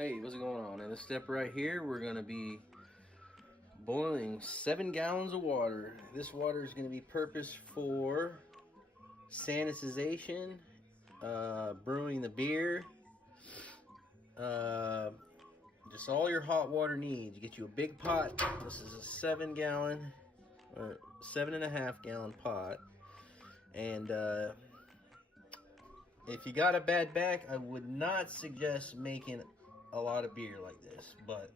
Hey, what's going on? In this step right here, we're going to be boiling 7 gallons of water. This water is going to be purposed for sanitization, brewing the beer, just all your hot water needs. You get you a big pot. This is a 7 gallon or 7.5 gallon pot. And if you got a bad back, I would not suggest making a lot of beer like this, but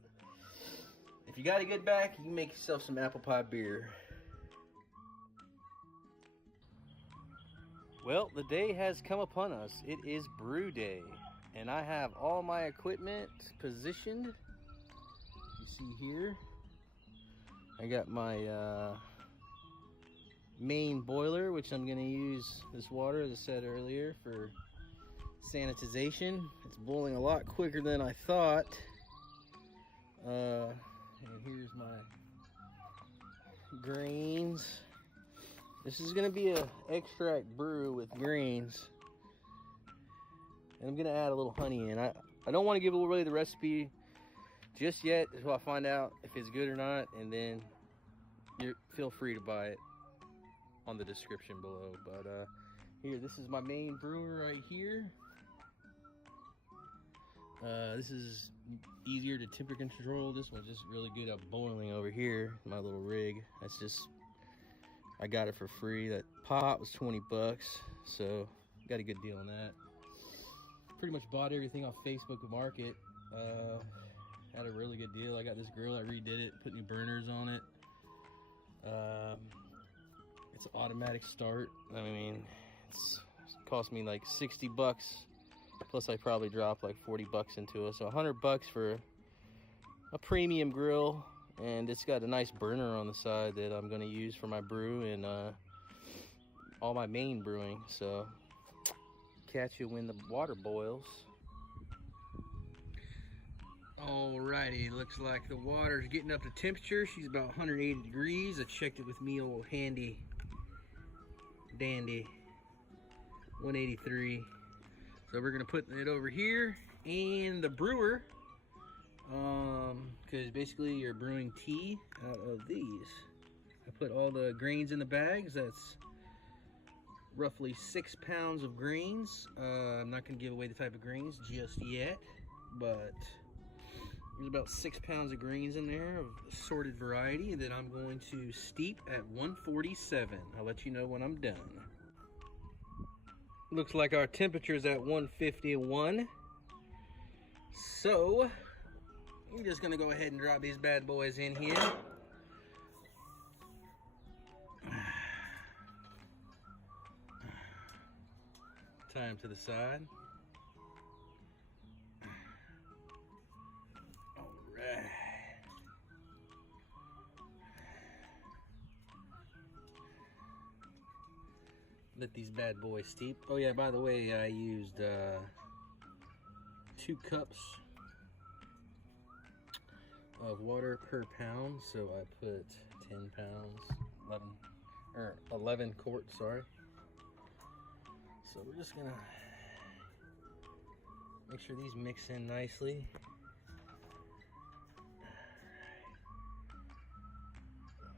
if you got a good back, you can make yourself some apple pie beer. Well, the day has come upon us. It is brew day, and I have all my equipment positioned. You see here, I got my main boiler, which I'm going to use this water, as I said earlier, for sanitization. It's boiling a lot quicker than I thought. And here's my grains. This is going to be a extract brew with grains, and I'm going to add a little honey in. I don't want to give away the recipe just yet until I find out if it's good or not, and then feel free to buy it on the description below. But here, this is my main brewer right here. This is easier to temperature control. This one's just really good at boiling over here. My little rig. That's just, I got it for free. That pot was 20 bucks, so got a good deal on that. Pretty much bought everything off Facebook Market. Had a really good deal. I got this grill. I redid it, put new burners on it. It's an automatic start. I mean, it cost me like 60 bucks. Plus I probably dropped like 40 bucks into it. So 100 bucks for a premium grill. And it's got a nice burner on the side that I'm gonna use for my brew and all my main brewing. So catch you when the water boils. Alrighty, looks like the water's getting up to temperature. She's about 180 degrees. I checked it with me old handy dandy 183. So we're gonna put it over here, and the brewer, because basically you're brewing tea out of these. I put all the grains in the bags. That's roughly 6 pounds of grains. I'm not gonna give away the type of grains just yet, but there's about 6 pounds of grains in there of assorted variety that I'm going to steep at 147. I'll let you know when I'm done. Looks like our temperature's at 151. So we're just gonna go ahead and drop these bad boys in here. Tie them to the side. All right. Let these bad boys steep. Oh yeah, by the way, I used 2 cups of water per pound, so I put 10 pounds, 11 quarts, sorry. So we're just gonna make sure these mix in nicely.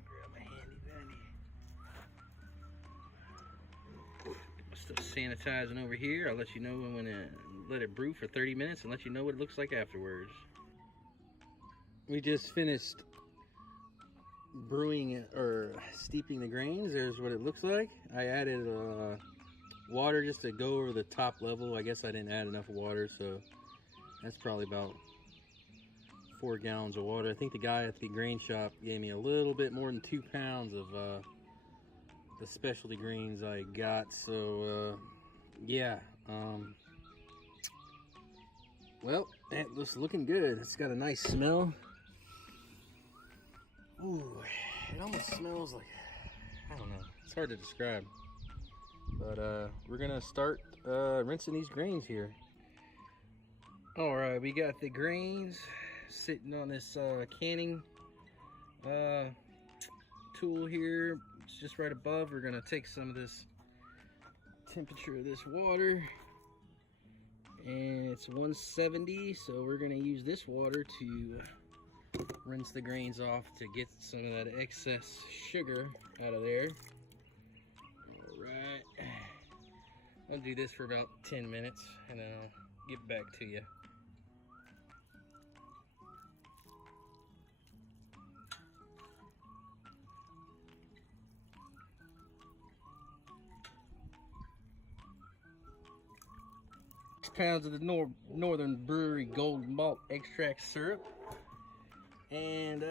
Grab my handy dandy. Still sanitizing over here. I'll let you know when I let it brew for 30 minutes and let you know what it looks like afterwards. We just finished brewing or steeping the grains. There's what it looks like. I added water just to go over the top level. I guess I didn't add enough water, so that's probably about 4 gallons of water. I think the guy at the grain shop gave me a little bit more than 2 pounds of the specialty greens I got. So yeah, well, it looks looking good. It's got a nice smell. Ooh, it almost smells like, I don't know, it's hard to describe. But we're gonna start rinsing these grains here. All right, we got the grains sitting on this canning tool here. It's just right above. We're gonna take some of this temperature of this water and it's 170, so we're gonna use this water to rinse the grains off to get some of that excess sugar out of there. All right, I'll do this for about 10 minutes and then I'll get back to you. Pounds of the Northern Brewery Gold Malt Extract Syrup, and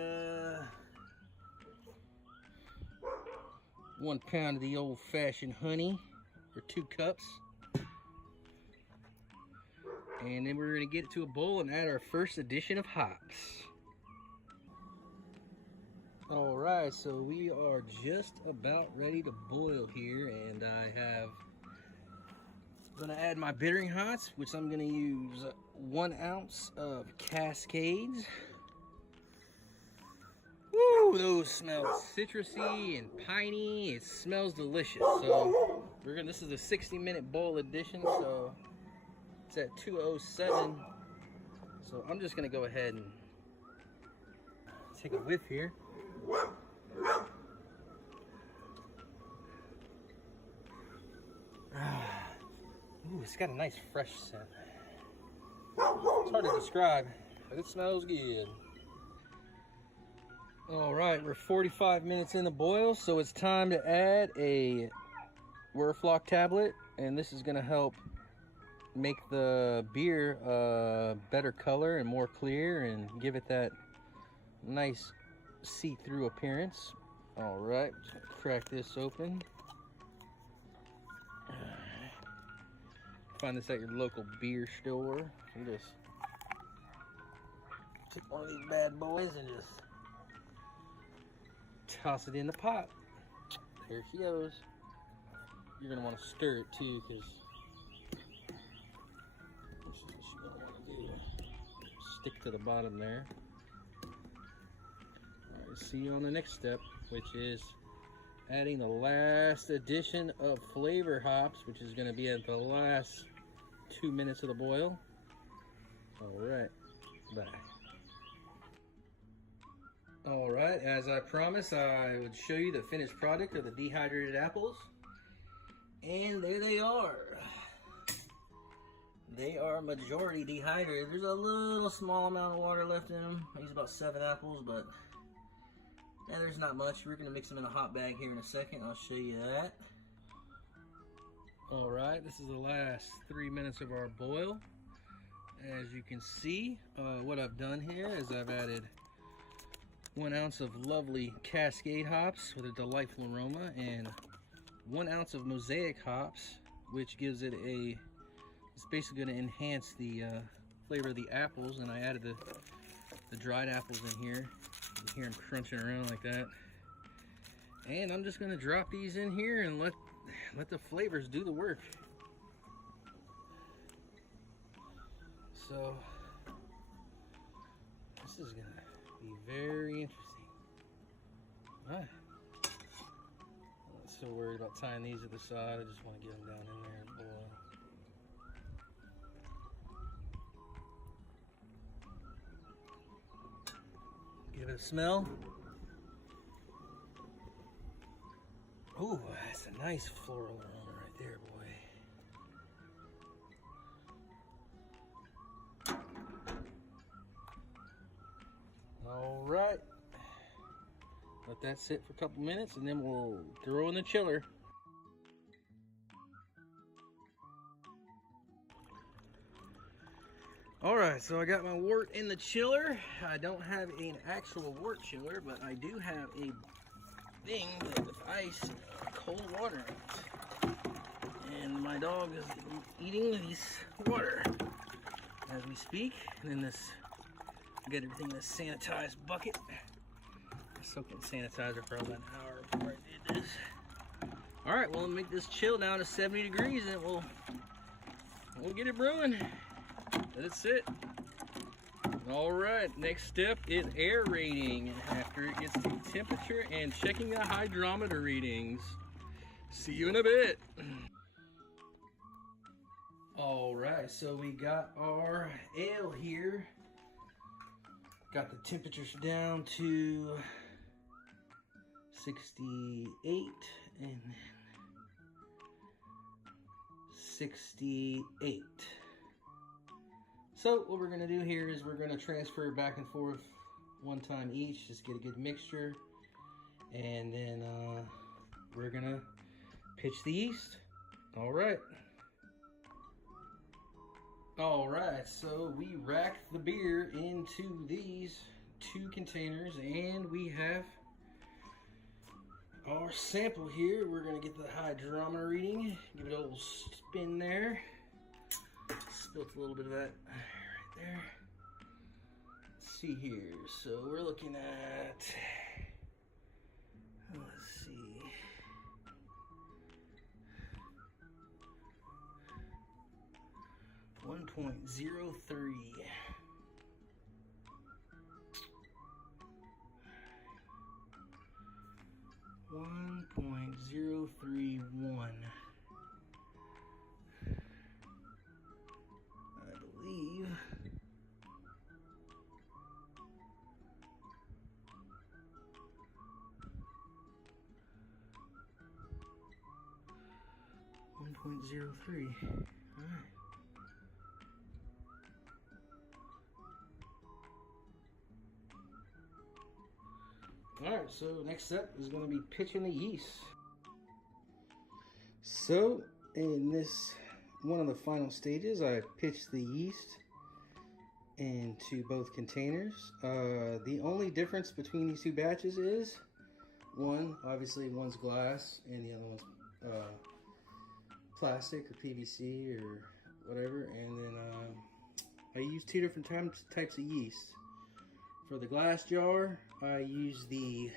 1 pound of the old-fashioned honey, or 2 cups. And then we're gonna get it to a boil and add our first addition of hops. All right, so we are just about ready to boil here, and I'm gonna add my bittering hops, which I'm gonna use 1 ounce of Cascades. Woo, those smell citrusy and piney. It smells delicious. So this is a 60-minute boil addition, so it's at 207. So I'm just gonna go ahead and take a whiff here. Ooh, it's got a nice fresh scent. It's hard to describe, but it smells good. All right, we're 45 minutes in the boil, so it's time to add a Wurflock tablet, and this is gonna help make the beer better color and more clear and give it that nice see-through appearance. All right, just crack this open. Find this at your local beer store. And just take one of these bad boys and just toss it in the pot. There she goes. You're gonna want to stir it too, because this is what you're gonna want to do. Stick to the bottom there. All right, see you on the next step, which is adding the last addition of flavor hops, which is going to be at the last 2 minutes of the boil. All right, bye. All right, as I promised, I would show you the finished product of the dehydrated apples. And there they are. They are majority dehydrated. There's a little small amount of water left in them. I use about 7 apples, but and there's not much. We're going to mix them in a hot bag here in a second. I'll show you that. All right, this is the last 3 minutes of our boil. As you can see, what I've done here is I've added 1 ounce of lovely Cascade hops with a delightful aroma, and 1 ounce of Mosaic hops, which gives it it's basically going to enhance the flavor of the apples. And I added the dried apples in here. You hear them crunching around like that. And I'm just gonna drop these in here and let the flavors do the work. So this is gonna be very interesting. Alright. I'm not so worried about tying these to the side. I just want to get them down in there and boil. Give it a smell. Ooh, that's a nice floral aroma right there, boy. All right. Let that sit for a couple minutes and then we'll throw in the chiller. Alright, so I got my wort in the chiller. I don't have an actual wort chiller, but I do have a thing with ice and cold water in it. And my dog is eating this water as we speak. And then get everything in this sanitized bucket. I soaked in sanitizer for about an hour before I did this. Alright, we'll make this chill down to 70 degrees and we'll get it brewing. Let it sit. Alright, next step is aerating after it gets to temperature and checking the hydrometer readings. See you in a bit. All right, so we got our ale here. Got the temperatures down to 68 and 68. So what we're gonna do here is we're gonna transfer back and forth one time each, just get a good mixture, and then we're gonna pitch the yeast. All right. All right, so we racked the beer into these 2 containers, and we have our sample here. We're gonna get the hydrometer reading, give it a little spin there. Spilt a little bit of that right there. Let's see here. So we're looking at, let's see. 1.03. 1.031. I believe. .03. All right. Alright, so next step is going to be pitching the yeast. So, in this one of the final stages, I pitched the yeast into both containers. The only difference between these 2 batches is, obviously one's glass and the other one's plastic or PVC or whatever. And then I used 2 different types of yeast. For the glass jar, I use the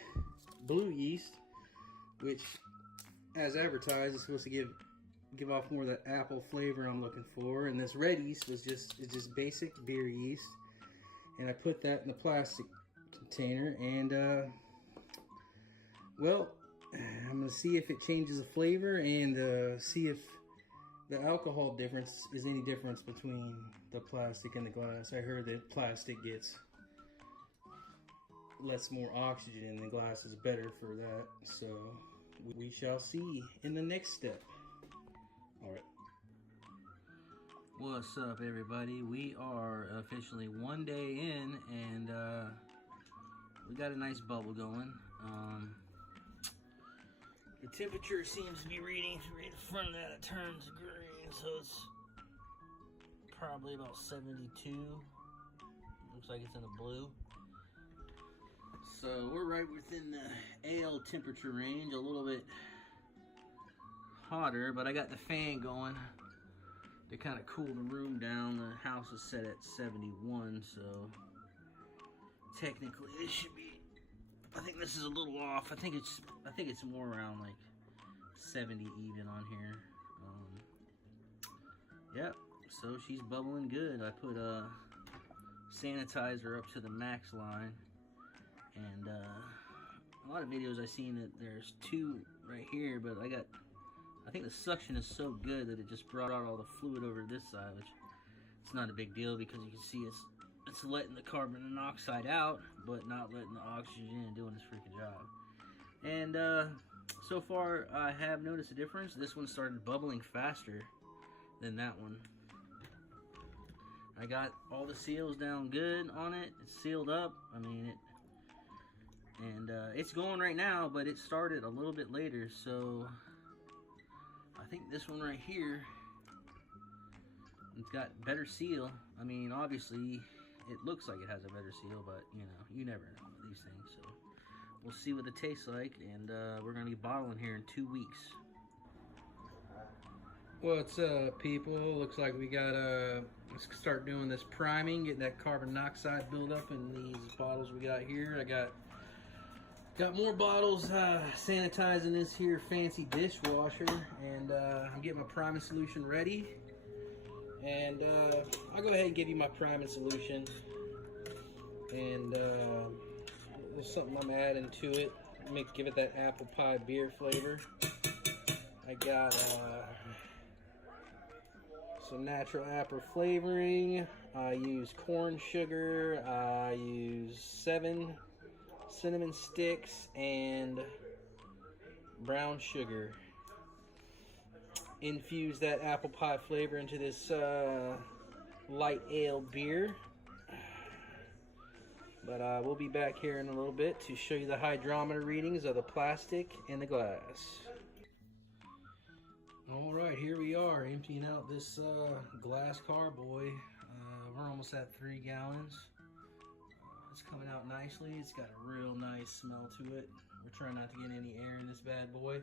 blue yeast, which, as advertised, is supposed to give off more of that apple flavor I'm looking for. And this red yeast is just basic beer yeast, and I put that in the plastic container. And well, I'm gonna see if it changes the flavor and see if the alcohol difference is any difference between the plastic and the glass. I heard that plastic lets more oxygen and the glass is better for that, so we shall see in the next step. All right. What's up, everybody? We are officially 1 day in, and we got a nice bubble going. The temperature seems to be reading right in front of that. It turns green, so it's probably about 72. Looks like it's in the blue. So we're right within the ale temperature range, a little bit hotter, but I got the fan going to kind of cool the room down. The house is set at 71, so technically this should be, I think this is a little off. I think it's more around like 70 even on here. Yep, so she's bubbling good. I put a sanitizer up to the max line. And a lot of videos I've seen that there's 2 right here, but I think the suction is so good that it just brought out all the fluid over this side, which it's not a big deal because you can see it's letting the carbon monoxide out, but not letting the oxygen in, doing its freaking job. And so far I have noticed a difference. This one started bubbling faster than that one. I got all the seals down good on it. It's sealed up. I mean, it's going right now, but it started a little bit later, so I think this one right here, it's got better seal. I mean, obviously it looks like it has a better seal, but you never know with these things. So we'll see what it tastes like, and we're gonna be bottling here in 2 weeks. What's up, people? Looks like we gotta let's start doing this priming, getting that carbon monoxide buildup in these bottles we got here. I got more bottles sanitizing this here fancy dishwasher, and I'm getting my priming solution ready. And I'll go ahead and give you my priming solution. And there's something I'm adding to it. Give it that apple pie beer flavor. I got some natural apple flavoring. I use corn sugar. I use 7 cinnamon sticks and brown sugar. Infuse that apple pie flavor into this light ale beer. But we'll be back here in a little bit to show you the hydrometer readings of the plastic and the glass. Alright, here we are emptying out this glass carboy. We're almost at 3 gallons. It's coming out nicely. It's got a real nice smell to it. We're trying not to get any air in this bad boy.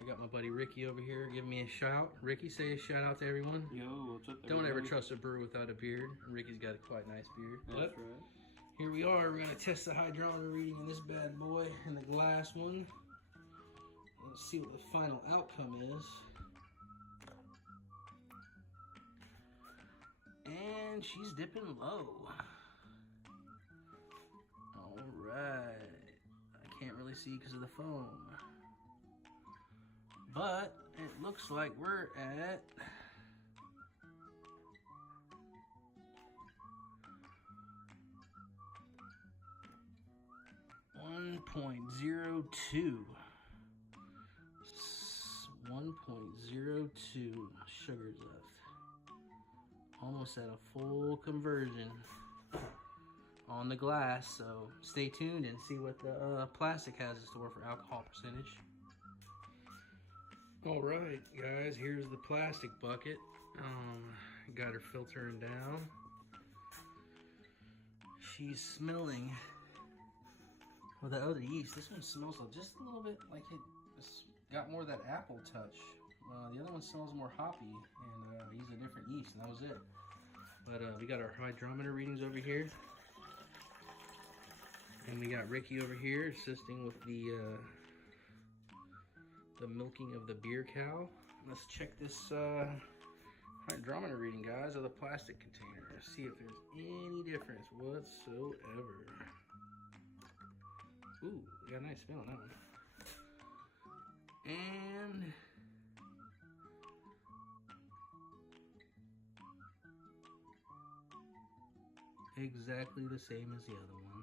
I got my buddy Ricky over here giving me a shout. Ricky, say a shout out to everyone. Yo, what's up, everybody? Don't ever trust a brewer without a beard. Ricky's got a quite nice beard. That's right. Here we are. We're going to test the hydrometer reading in this bad boy and the glass one. Let's see what the final outcome is. And she's dipping low. Alright. I can't really see because of the foam. But it looks like we're at 1.02. 1.02 sugars left. Almost at a full conversion on the glass, so stay tuned and see what the plastic has in store for alcohol percentage. Alright guys, here's the plastic bucket. Got her filtering down. She's smelling well, the other yeast. This one smells just a little bit like it's got more of that apple touch. The other one smells more hoppy, and I used a different yeast, and that was it. But we got our hydrometer readings over here, and we got Ricky over here assisting with the milking of the beer cow. Let's check this hydrometer reading, guys, of the plastic container. See if there's any difference whatsoever. Ooh, we got a nice smell on that one. And exactly the same as the other one.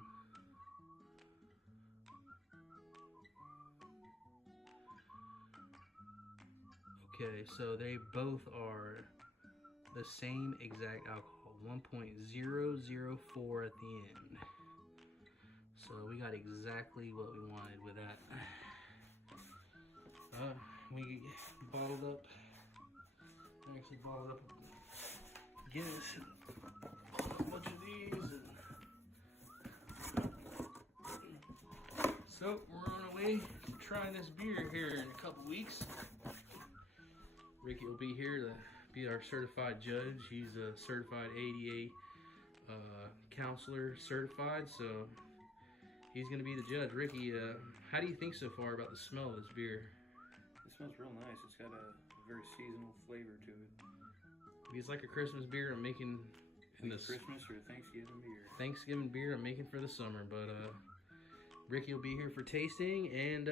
Okay, so they both are the same exact alcohol, 1.004 at the end. So we got exactly what we wanted with that. We bottled up, actually bottled up Guinness, a bunch of these. So we're on our way to trying this beer here in a couple weeks. Ricky will be here to be our certified judge. He's a certified ADA counselor certified, so he's going to be the judge. Ricky, how do you think so far about the smell of this beer? It smells real nice. It's got a very seasonal flavor to it. It's like a Christmas beer I'm making in this Christmas or Thanksgiving beer. Thanksgiving beer I'm making for the summer, but Ricky will be here for tasting, and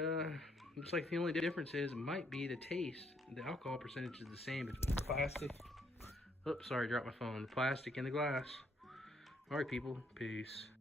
looks like the only difference is it might be the taste. The alcohol percentage is the same between the plastic. Oops, sorry, dropped my phone. The plastic and the glass. All right, people. Peace.